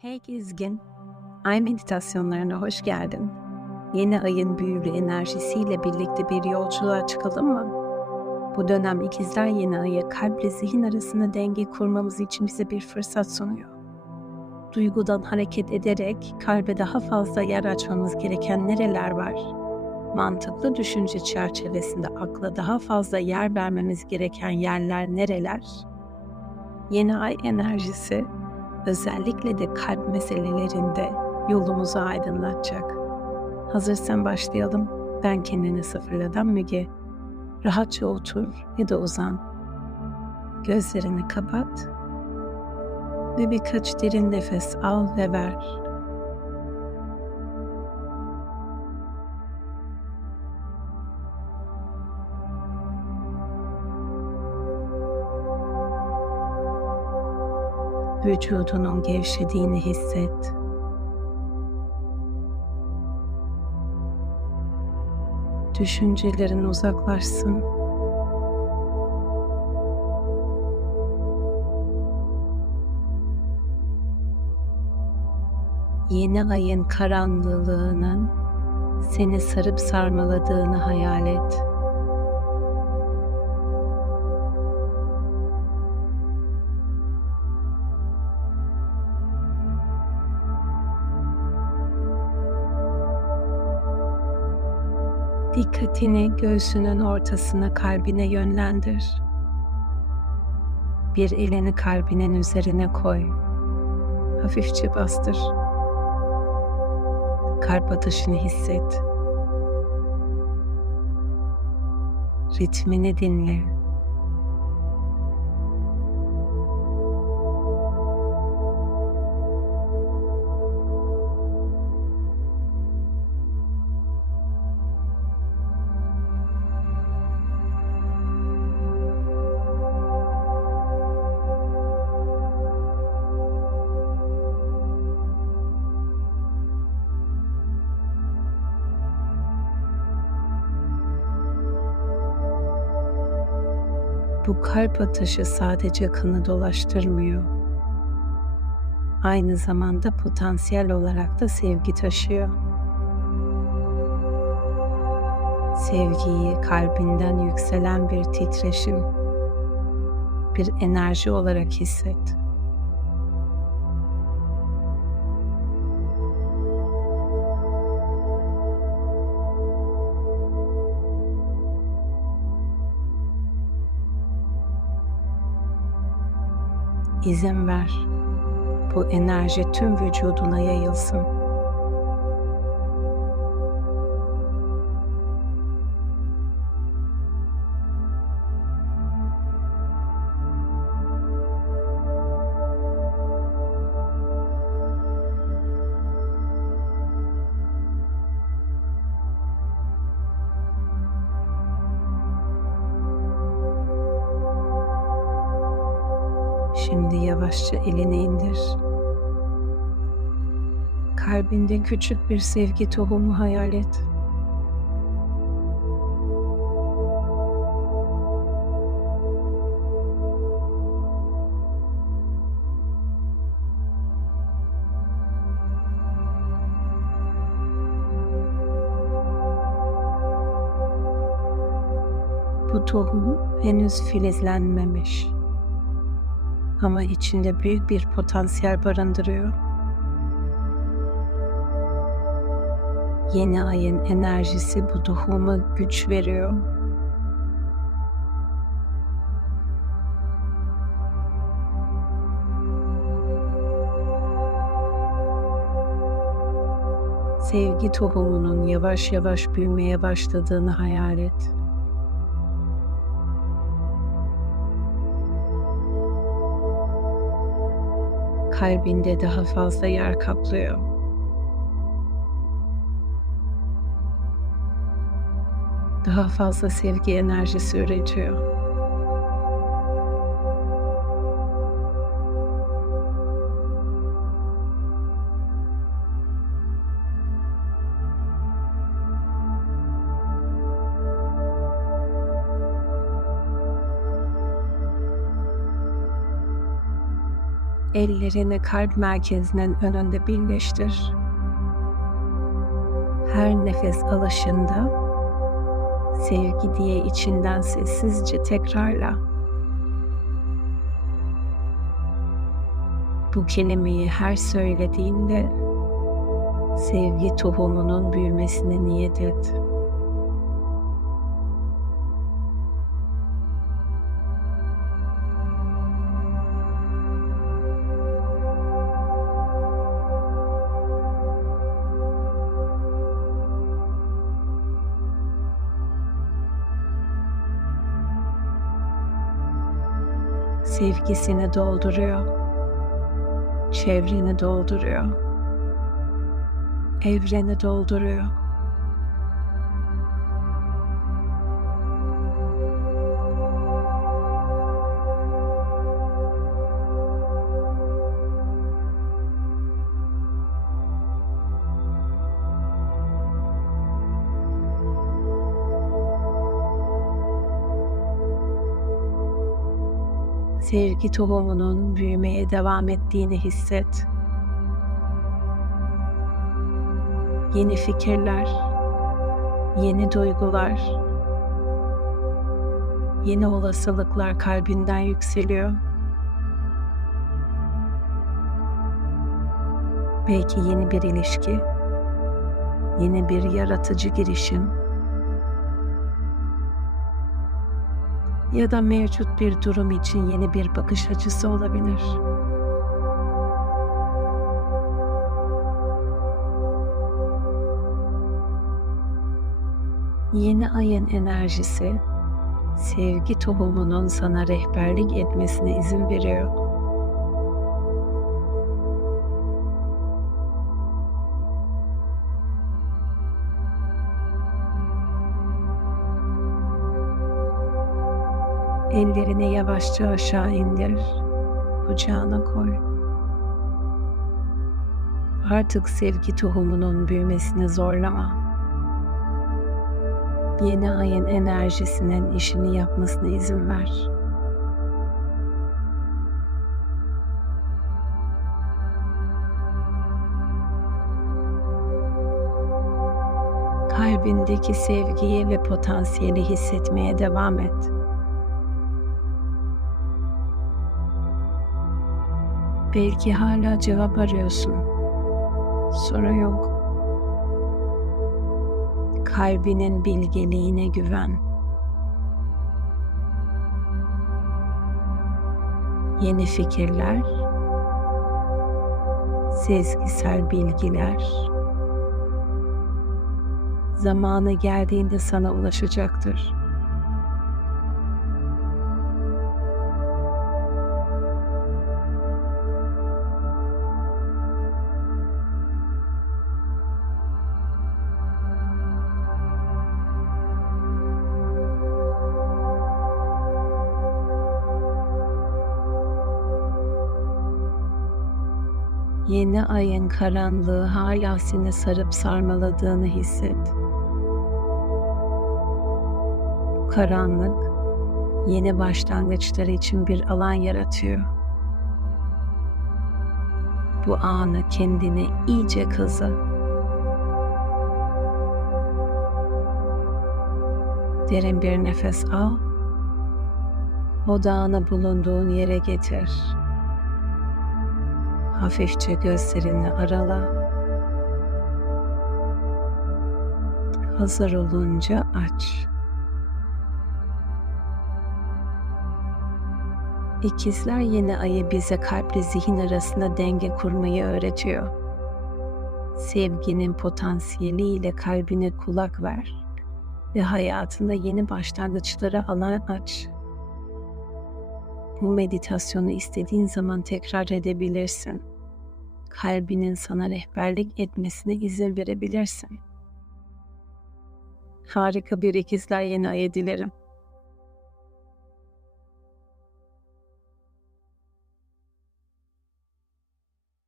Hey gezgin, ay meditasyonlarına hoş geldin. Yeni ayın büyülü enerjisiyle birlikte bir yolculuğa çıkalım mı? Bu dönem ikizler yeni ayı kalple zihin arasında denge kurmamız için bize bir fırsat sunuyor. Duygudan hareket ederek kalbe daha fazla yer açmamız gereken nereler var? Mantıklı düşünce çerçevesinde akla daha fazla yer vermemiz gereken yerler nereler? Yeni ay enerjisi özellikle de kalp meselelerinde yolumuzu aydınlatacak. Hazırsan başlayalım. Ben kendini sıfırladan Müge. Rahatça otur ya da uzan. Gözlerini kapat ve birkaç derin nefes al ve ver. Vücudunun gevşediğini hisset. Düşüncelerin uzaklaşsın. Yeni ayın karanlığının seni sarıp sarmaladığını hayal et. Dikkatini göğsünün ortasına kalbine yönlendir. Bir elini kalbinin üzerine koy. Hafifçe bastır. Kalp atışını hisset. Ritmini dinle. Bu kalp atışı sadece kanı dolaştırmıyor. Aynı zamanda potansiyel olarak da sevgi taşıyor. Sevgiyi kalbinden yükselen bir titreşim, bir enerji olarak hisset. İzin ver. Bu enerji tüm vücuduna yayılsın. Şimdi yavaşça elini indir. Kalbinde küçük bir sevgi tohumu hayal et. Bu tohum henüz filizlenmemiş ama içinde büyük bir potansiyel barındırıyor. Yeni ayın enerjisi bu tohuma güç veriyor. Sevgi tohumunun yavaş yavaş büyümeye başladığını hayal et. Kalbinde daha fazla yer kaplıyor. Daha fazla sevgi enerjisi üretiyor. Ellerini kalp merkezinin önünde birleştir. Her nefes alışında sevgi diye içinden sessizce tekrarla. Bu kelimeyi her söylediğinde sevgi tohumunun büyümesine niyet et. Sevgisini dolduruyor. Çevreni dolduruyor. Evreni dolduruyor. Sevgi tohumunun büyümeye devam ettiğini hisset. Yeni fikirler, yeni duygular, yeni olasılıklar kalbinden yükseliyor. Belki yeni bir ilişki, yeni bir yaratıcı girişim ya da mevcut bir durum için yeni bir bakış açısı olabilir. Yeni ayın enerjisi sevgi tohumunun sana rehberlik etmesine izin veriyor. Ellerini yavaşça aşağı indir. Kucağına koy. Artık sevgi tohumunun büyümesini zorlama. Yeni ayın enerjisinin işini yapmasına izin ver. Kalbindeki sevgiyi ve potansiyeli hissetmeye devam et. Belki hala cevap arıyorsun. Sorun yok. Kalbinin bilgeliğine güven. Yeni fikirler, sezgisel bilgiler zamanı geldiğinde sana ulaşacaktır. Yeni ayın karanlığı hala seni sarıp sarmaladığını hisset. Bu karanlık yeni başlangıçlar için bir alan yaratıyor. Bu anı kendine iyice kazı. Derin bir nefes al. Odağını bulunduğun yere getir. Hafifçe gözlerini arala. Hazır olunca aç. İkizler yeni ayı bize kalple zihin arasında denge kurmayı öğretiyor. Sevginin potansiyeliyle kalbine kulak ver ve hayatında yeni başlangıçlara alan aç. Bu meditasyonu istediğin zaman tekrar edebilirsin. Kalbinin sana rehberlik etmesine izin verebilirsin. Harika bir ikizler yeni ay dilerim.